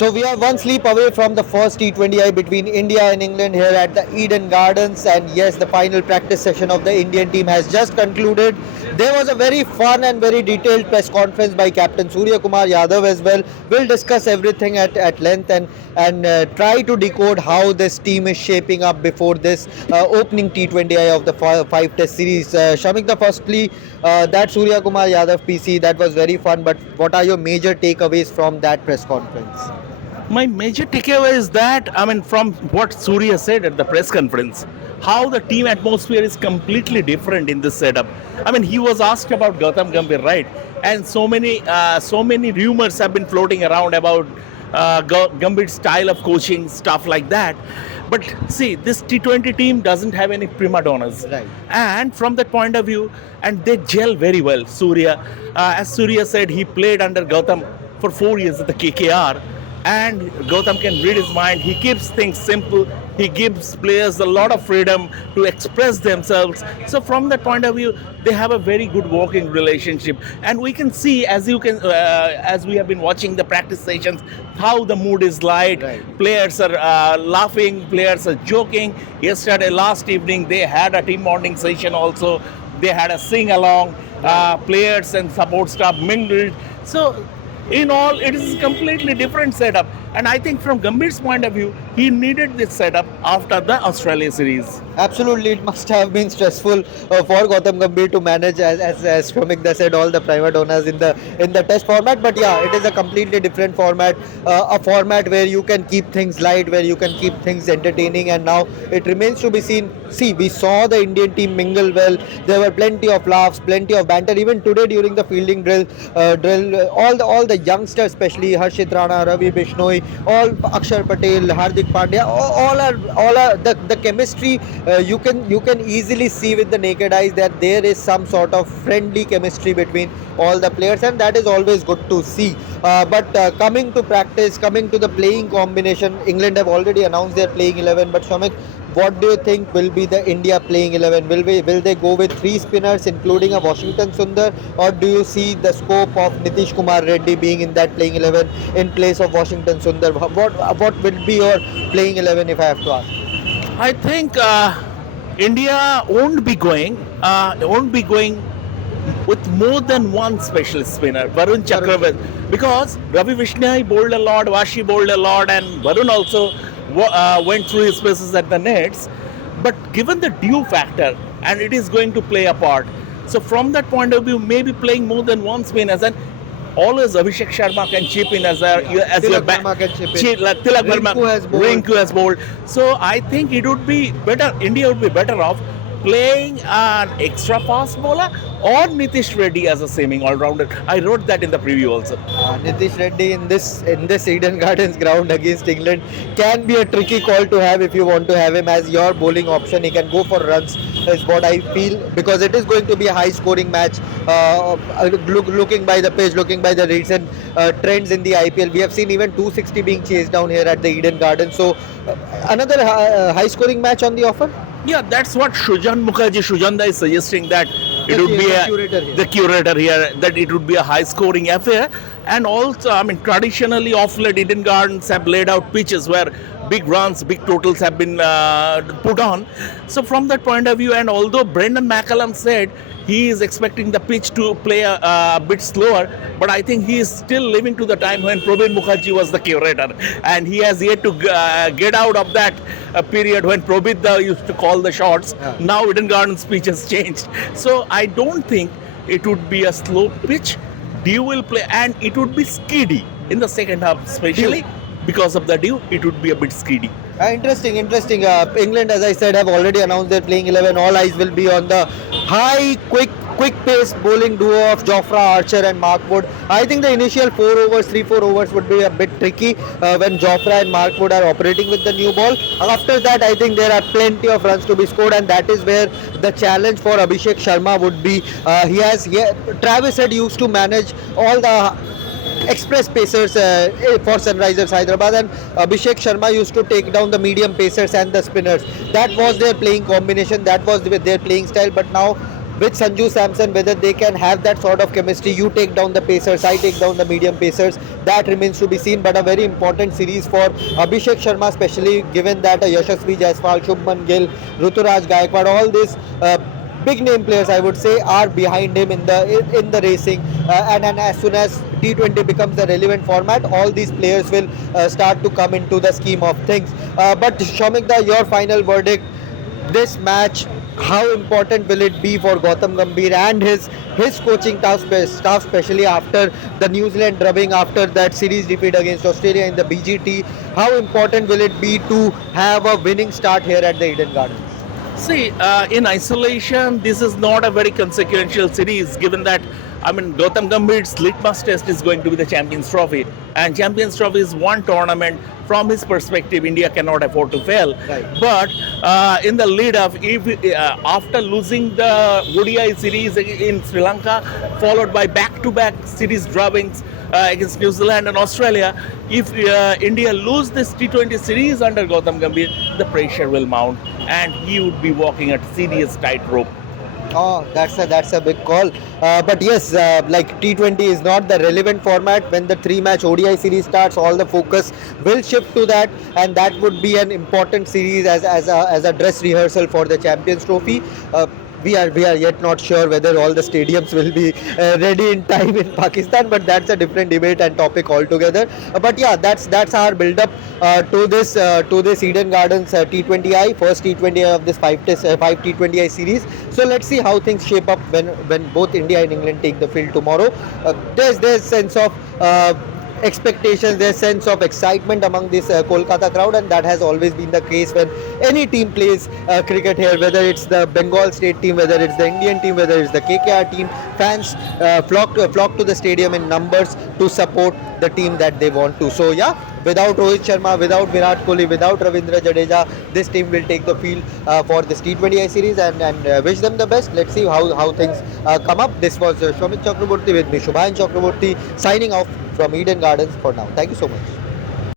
So we are one sleep away from the first T20I between India and England here at the Eden Gardens, and yes, the final practice session of the Indian team has just concluded. There was a very fun and very detailed press conference by Captain Surya Kumar Yadav as well. We'll discuss everything at length and try to decode how this team is shaping up before this opening T20I of the five Test series. Shamikta, firstly, that Surya Kumar Yadav PC, that was very fun. But what are your major takeaways from that press conference? My major takeaway is that, from what Surya said at the press conference, how the team atmosphere is completely different in this setup. He was asked about Gautam Gambhir, right? And so many rumors have been floating around about Gambhir's style of coaching, stuff like that. But see, this T20 team doesn't have any prima donnas. Right. And from that point of view, and they gel very well. Surya, as Surya said, he played under Gautam for 4 years at the KKR. And Gautam can read his mind. He keeps things simple. He gives players a lot of freedom to express themselves. So from that point of view, they have a very good working relationship. And we can see, as we have been watching the practice sessions, how the mood is light. Right. Players are laughing. Players are joking. Yesterday, last evening, they had a team bonding session also. They had a sing along. Players and support staff mingled. So in all, it is a completely different setup. And I think from Gambhir's point of view, he needed this setup after the Australia series. Absolutely, it must have been stressful for Gautam Gambhir to manage, as Shamikta said, all the prima donnas in the Test format. But yeah, it is a completely different format, a format where you can keep things light, where you can keep things entertaining. And now it remains to be seen. See, we saw the Indian team mingle well. There were plenty of laughs, plenty of banter. Even today during the fielding drill, all the youngsters, especially Harshit Rana, Ravi Bishnoi, all Akshar Patel, Hardik Pandya, all are the chemistry. You can easily see with the naked eyes that there is some sort of friendly chemistry between all the players, and that is always good to see. But coming to practice, coming to the playing combination, England have already announced their playing 11. But Shamik, what do you think will be the India playing 11? Will they go with 3 spinners, including a Washington Sundar, or do you see the scope of Nitish Kumar Reddy being in that playing 11 in place of Washington Sundar? What will be your playing 11 if I have to ask? I think India won't be going with more than one specialist spinner, Varun Chakravarti, because Ravi Vishnoi bowled a lot, Vashi bowled a lot, and Varun also went through his paces at the nets. But given the due factor, and it is going to play a part, so from that point of view, maybe playing more than one spinner, and always Abhishek Sharma can chip in as your back. Tilak Rinku has bowled. So I think it would be better. India would be better off playing an extra fast bowler or Nitish Reddy as a seaming all-rounder. I wrote that in the preview also. Nitish Reddy in this Eden Gardens ground against England can be a tricky call to have if you want to have him as your bowling option. He can go for runs, is what I feel, because it is going to be a high-scoring match. Looking by the pitch, looking by the recent trends in the IPL, we have seen even 260 being chased down here at the Eden Gardens. So another high-scoring match on the offer. Yeah, that's what Shujanda is suggesting, that it would be the curator here, that it would be a high-scoring affair. And also, traditionally, off-late Eden Gardens have laid out pitches where big runs, big totals have been put on. So from that point of view, and although Brendan McCullum said he is expecting the pitch to play a bit slower, but I think he is still living to the time when Probin Mukherjee was the curator, and he has yet to get out of that period when Probit used to call the shots. Yeah. Now Eden Gardens pitch has changed. So I don't think it would be a slow pitch. Dew will play, and it would be skiddy in the second half, especially because of the dew. It would be a bit skiddy. Interesting. England, as I said, have already announced their playing 11. All eyes will be on the high, quick pace bowling duo of Jofra Archer and Mark Wood. I think the initial 3-4 overs would be a bit tricky when Jofra and Mark Wood are operating with the new ball. After that, I think there are plenty of runs to be scored, and that is where the challenge for Abhishek Sharma would be. Travis had used to manage all the express pacers for Sunrisers Hyderabad, and Abhishek Sharma used to take down the medium pacers and the spinners. That was their playing combination, that was their playing style. But now with Sanju Samson, whether they can have that sort of chemistry. You take down the pacers, I take down the medium pacers. That remains to be seen. But a very important series for Abhishek Sharma, especially given that Yashasvi Jaiswal, Shubman Gill, Ruturaj Gaikwad, all these big name players, I would say, are behind him in the racing. And as soon as T20 becomes the relevant format, all these players will start to come into the scheme of things. But Shomikda, your final verdict, this match, how important will it be for Gautam Gambhir and his coaching staff, especially after the New Zealand drubbing, after that series defeat against Australia in the BGT? How important will it be to have a winning start here at the Eden Gardens? See, in isolation, this is not a very consequential series, given that, I mean, Gautam Gambhir's litmus test is going to be the Champions Trophy. And Champions Trophy is one tournament, from his perspective, India cannot afford to fail. Right. But in the lead up, if after losing the ODI series in Sri Lanka, followed by back-to-back series drubbings against New Zealand and Australia, if India lose this T20 series under Gautam Gambhir, the pressure will mount and he would be walking a serious tightrope. Oh, that's a big call. But yes, like T20 is not the relevant format. When the 3-match ODI series starts, all the focus will shift to that, and that would be an important series as a dress rehearsal for the Champions Trophy. We are yet not sure whether all the stadiums will be ready in time in Pakistan, but that's a different debate and topic altogether. But yeah, that's our build up to this Eden Gardens T20I, first T20I of this 5 T20I series. So let's see how things shape up when both India and England take the field tomorrow. There's sense of expectations, there's sense of excitement among this Kolkata crowd, and that has always been the case when any team plays cricket here, whether it's the Bengal state team, whether it's the Indian team, whether it's the KKR team. Fans flock to the stadium in numbers to support the team that they want to. So yeah, without Rohit Sharma, without Virat Kohli, without Ravindra Jadeja, this team will take the field for this T20I series, and wish them the best. Let's see how things come up. This was Shomik Chakraborty with me, Shubhayan Chakraborty, signing off from Eden Gardens for now. Thank you so much.